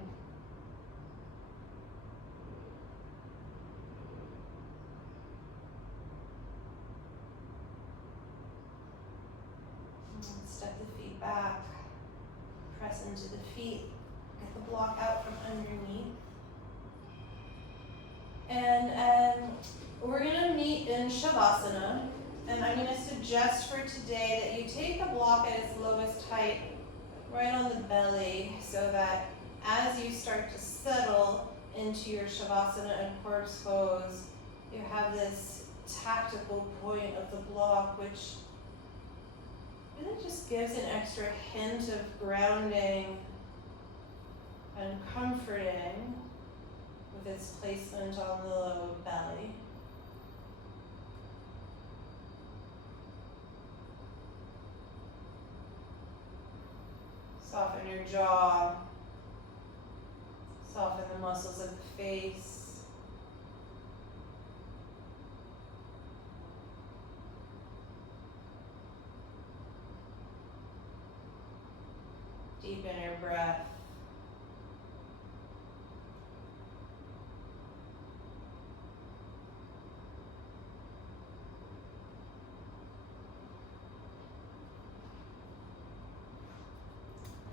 Step the feet back, press into the feet, get the block out from underneath. And we're gonna meet in Shavasana, and I'm gonna suggest for today that you take the block at its lowest height, right on the belly, so that as you start to settle into your Shavasana and corpse pose, you have this tactical point of the block, which really just gives an extra hint of grounding and comforting with its placement on the lower belly. Soften your jaw, soften the muscles of the face. Deepen your breath.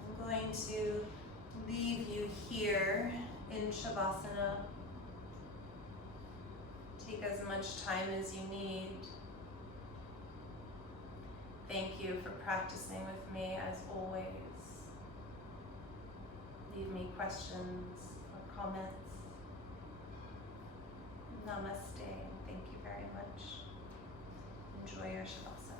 I'm going to leave you here in Shavasana. Take as much time as you need. Thank you for practicing with me as always. Leave me questions or comments. Namaste, and thank you very much. Enjoy your Shavasana.